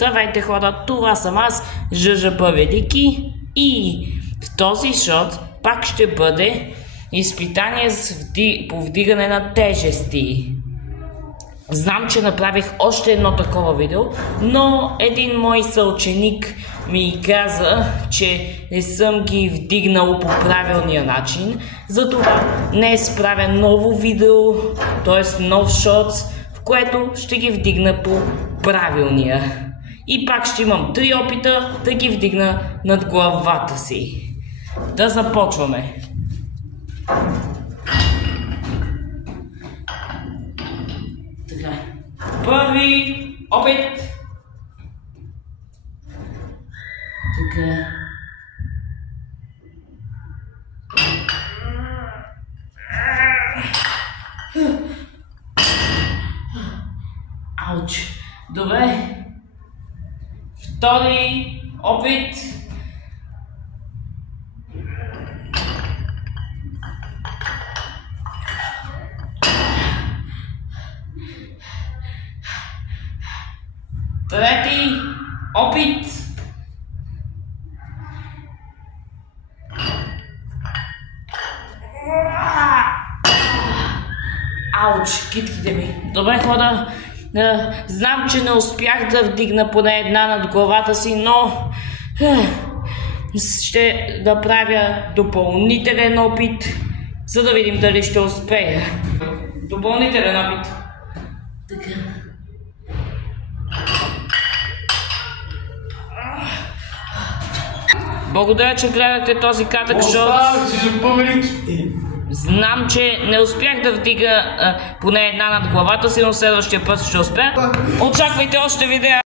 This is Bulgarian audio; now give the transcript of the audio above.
Здравейте хора, това съм аз, ЖЖП Велики, и в този шот пак ще бъде изпитание по вдигане на тежести. Знам, че направих още едно такова видео, но един мой съученик ми каза, че не съм ги вдигнал по правилния начин, затова днес правя ново видео, т.е. нов шот, в което ще ги вдигна по правилния. И пак ще имам 3 опита да ги вдигна над главата си. Да започваме. Така. Първи опит. Така. Ауч. Добре. Втори опит. Трети опит. Ауч, китките ми. Добре, хора. Знам, че не успях да вдигна поне една над главата си, но ще направя допълнителен опит, за да видим дали ще успея. Допълнителен опит. Така. Благодаря, че гледахте този кратък шот. Знам, че не успях да вдига поне една над главата си, но следващия път ще успея. Очаквайте още видеа.